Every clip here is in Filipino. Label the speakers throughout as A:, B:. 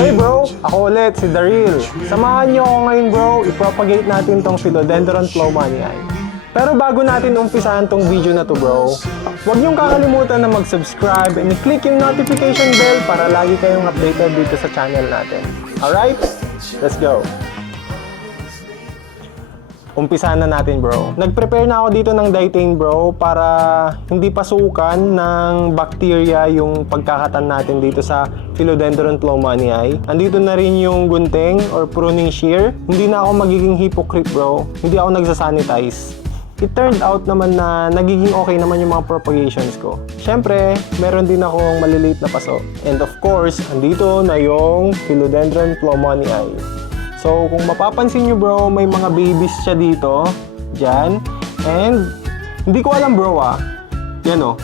A: Hey bro, ako ulit si Daryl. Samahan niyo ako ngayon bro, i-propagate natin tong Philodendron Plowmania. Pero bago natin umpisahan tong video na to bro, huwag niyong kakalimutan na mag-subscribe and i-click yung notification bell para lagi kayong updated dito sa channel natin. Alright? Let's go! Umpisahan na natin bro. Nag-prepare na ako dito ng dietane bro para hindi pasukan ng bacteria yung pagkakatan natin dito sa Philodendron plowmanii. Andito na rin yung gunting or pruning shear. Hindi na ako magiging hypocrite bro. Hindi ako nagsasanitize. It turned out naman na nagiging okay naman yung mga propagations ko. Siyempre, meron din akong maliliit na paso. And of course, andito na yung Philodendron plowmanii. So, kung mapapansin nyo bro, may mga babies siya dito. Diyan. And, hindi ko alam bro ah. Yan oh.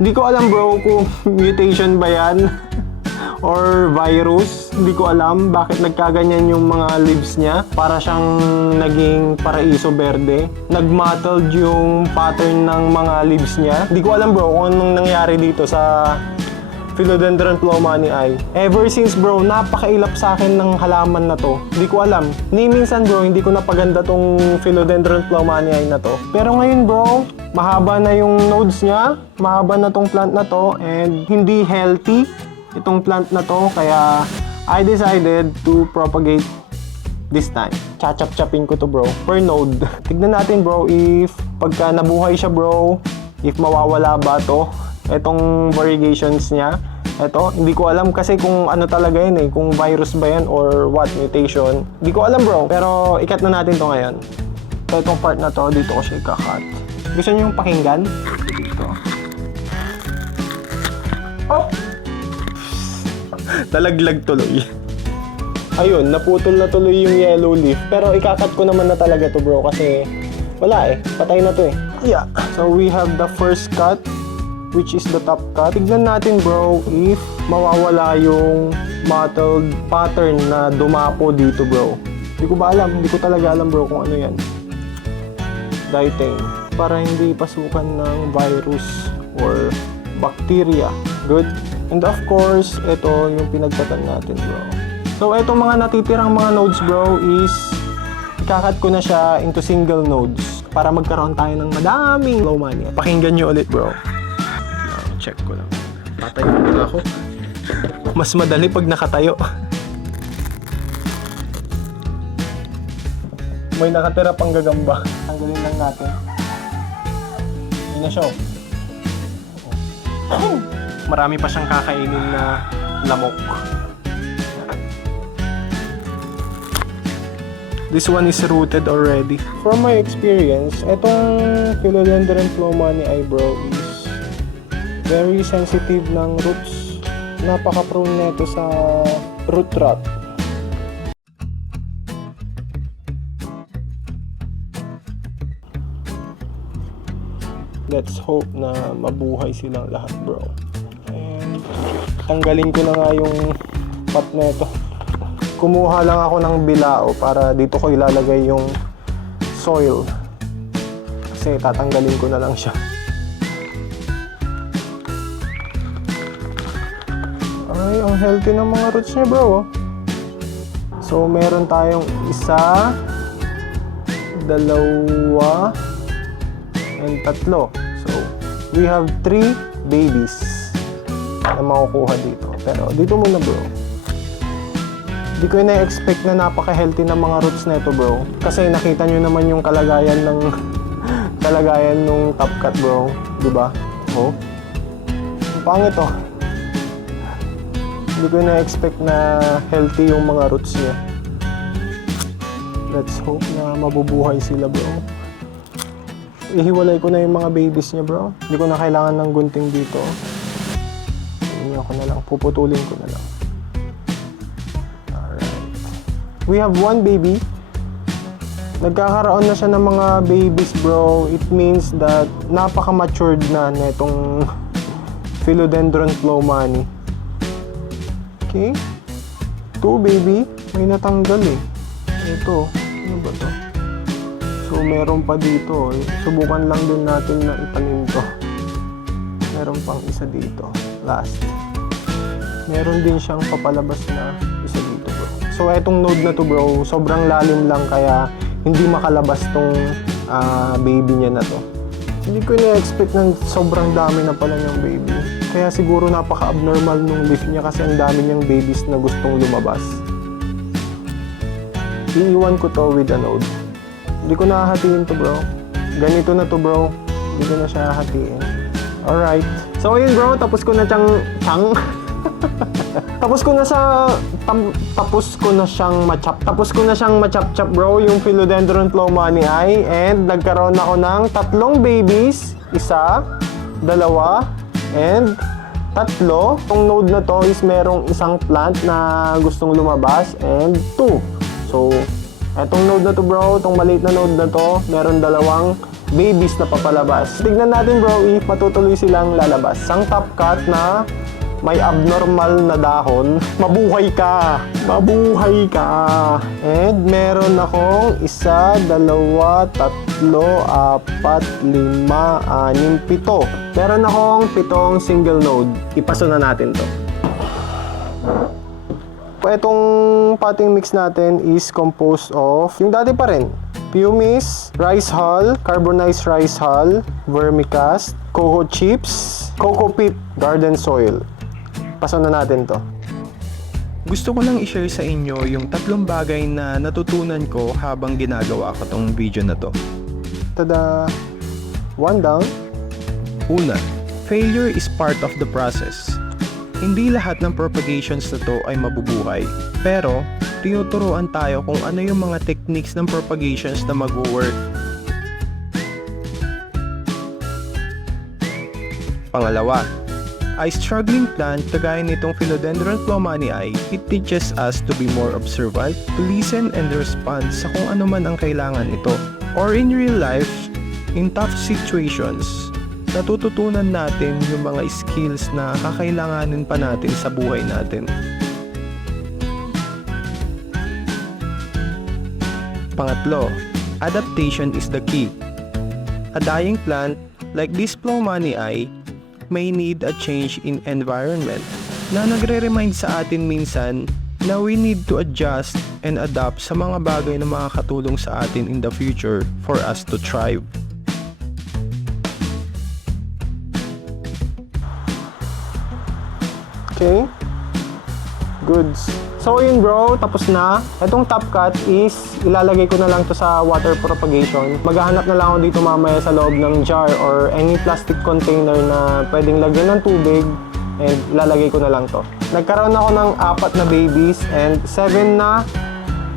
A: Hindi ko alam bro kung mutation ba yan. or virus. Hindi ko alam bakit nagkaganyan yung mga leaves niya. Para siyang naging paraiso berde. Nagmottled yung pattern ng mga leaves niya. Hindi ko alam bro kung anong nangyari dito sa Philodendron plowmanii ay. Ever since bro, napakailap sa akin ng halaman na to. Hindi ko alam. Ni minsan bro, hindi ko napaganda tong Philodendron plowmanii na to. Pero ngayon bro, mahaba na yung nodes niya. Mahaba na tong plant na to and hindi healthy itong plant na to. Kaya I decided to propagate this time. Chachap-chapin ko to bro, per node. Tignan natin bro if pagka nabuhay siya bro, if mawawala ba to, etong variegations niya. Eto, hindi ko alam kasi kung ano talaga yun eh, kung virus ba yan or what mutation. Hindi ko alam bro, pero ikat na natin to ngayon. So itong part na to, dito ko siya ikakat. Gusto niyo yung pakinggan? Dito. Oh! Talaglag tuloy. Ayun, naputol na tuloy yung yellow leaf. Pero ikakat ko naman na talaga to bro kasi wala eh. Patay na to eh. Yeah. So we have the first cut which is the top cut. Tignan natin bro if mawawala yung mottled pattern na dumapo dito bro. Hindi ko ba alam. Hindi ko talaga alam bro kung ano yan. Dietane. Para hindi pasukan ng virus or bacteria. Good. And of course, ito yung pinagtatan natin bro. So, ito mga natitirang mga nodes bro is ikakat ko na siya into single nodes para magkaroon tayo ng madaming low mania. Pakinggan nyo ulit bro. Check ko lang. Tatayo na ako. Mas madali pag nakatayo. May nakatira pang gagamba. Tanggalin lang natin. Yun na siya. oh. Marami pa siyang kakainin na lamok. This one is rooted already. From my experience, etong Philodendron plowmanii bro is very sensitive ng roots. Napaka-prone nito sa root rot. Let's hope na mabuhay silang lahat bro. And tanggalin ko na nga yung pot nito. Kumuha lang ako ng bilao para dito ko ilalagay yung soil. Kasi tatanggalin ko na lang siya. Ay, ang healthy ng mga roots niya bro. oh. So, meron tayong isa, dalawa, and tatlo. So, we have three babies na makukuha dito. Pero dito muna bro. Hindi ko na-expect na napaka-healthy ng mga roots na ito bro. Kasi nakita nyo naman yung kalagayan ng kalagayan nung top cut bro. Di ba? Oh. Ang pangit oh. Hindi ko na-expect na healthy yung mga roots niya. Let's hope na mabubuhay sila bro. Ihiwalay ko na yung mga babies niya bro. Hindi ko na kailangan ng gunting dito. Hindi ko na lang. Puputulin ko na lang. We have one baby. Nagkakaroon na siya ng mga babies bro. It means that napaka-matured na netong Philodendron plowmanii. Okay. Two baby. May natanggal eh. Ito. Ano ba to? So, meron pa dito. eh. Subukan lang din natin na itanim to. Meron pang isa dito. Last. Meron din siyang papalabas na isa dito bro. So etong node na to bro, sobrang lalim lang kaya hindi makalabas tong ah, baby niya na to. Hindi ko na-expect ng sobrang dami na pala niyang baby. Kaya siguro napaka-abnormal nung lift niya kasi ang dami niyang babies na gustong lumabas. Iiwan ko to with a node. Hindi ko nahahatiin to bro. Ganito na to bro. Hindi ko na siya hatiin. Alright. So ayun bro, tapos ko na siyang... Chang? tapos ko na sa... Tam, tapos ko na siyang machap. Tapos ko na siyang machap-chap bro, yung Philodendron Plomani Eye. And nagkaroon ako ng tatlong babies. Isa, dalawa, and tatlo. Itong node na to is merong isang plant na gustong lumabas and two. So, etong node na to bro, itong maliit na node na to, meron dalawang babies na papalabas. Tignan natin bro if matutuloy silang lalabas. Ang top cut na may abnormal na dahon, mabuhay ka! Mabuhay ka! And meron akong isa, dalawa, tatlo, apat, lima, anim, pito. Meron akong pitong single node. Ipaso na natin to. Itong potting mix natin is composed of yung dati pa rin. Pumice, rice hull, carbonized rice hull, vermicast, cocoa chips, cocoa peat, garden soil. Paso na natin to.
B: Gusto ko lang i-share sa inyo yung tatlong bagay na natutunan ko habang ginagawa ko tong video na to.
A: Tada! One down.
B: Una, failure is part of the process. Hindi lahat ng propagations na to ay mabubuhay. Pero, tinuturuan tayo kung ano yung mga techniques ng propagations na mag-work. Pangalawa, ay struggling plant kagaya nitong Philodendron plomani ay it teaches us to be more observant, to listen and respond sa kung ano man ang kailangan ito. Or in real life, in tough situations, natututunan natin yung mga skills na kakailanganin pa natin sa buhay natin. Pangatlo, adaptation is the key. A dying plant like this plomani eye may need a change in environment na nagre-remind sa atin minsan na we need to adjust and adapt sa mga bagay na makakatulong sa atin in the future for us to thrive.
A: Okay? Goods. So yun bro, tapos na. Itong top cut is ilalagay ko na lang to sa water propagation. Maghahanap na lang ako dito mamaya sa loob ng jar or any plastic container na pwedeng lagyan ng tubig and ilalagay ko na lang to. Nagkaroon ako ng apat na babies and seven na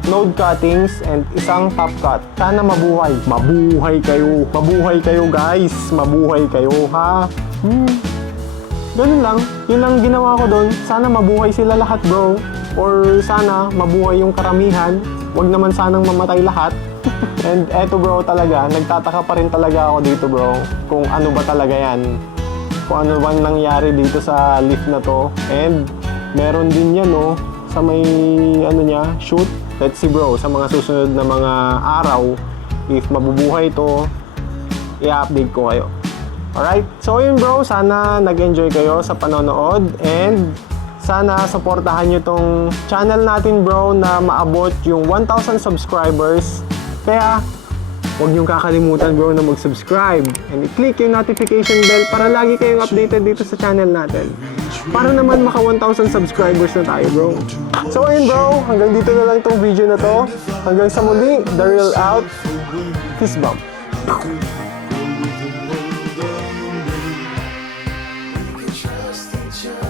A: node cuttings and isang top cut. Sana mabuhay. Mabuhay kayo. Mabuhay kayo guys. Mabuhay kayo ha. Hmm. Ganun lang. Yun lang ginawa ko doon. Sana mabuhay sila lahat, bro. Or sana mabuhay yung karamihan. Huwag naman sanang mamatay lahat. And eto bro talaga, nagtataka pa rin talaga ako dito bro. Kung ano ba talaga yan. Kung ano bang nangyari dito sa lift na to. And meron din yan no, sa may ano niya, shoot. Let's see bro, sa mga susunod na mga araw, if mabubuhay to, i-update ko kayo. Alright? So yun bro, sana nag-enjoy kayo sa panonood and sana supportahan nyo tong channel natin bro na maabot yung 1,000 subscribers. Kaya huwag niyong kakalimutan bro na mag-subscribe and i-click yung notification bell para lagi kayong updated dito sa channel natin. Para naman maka 1,000 subscribers na tayo bro. So ayun bro, hanggang dito na lang tong video na to. Hanggang sa muli, The Real Out. Peace bomb.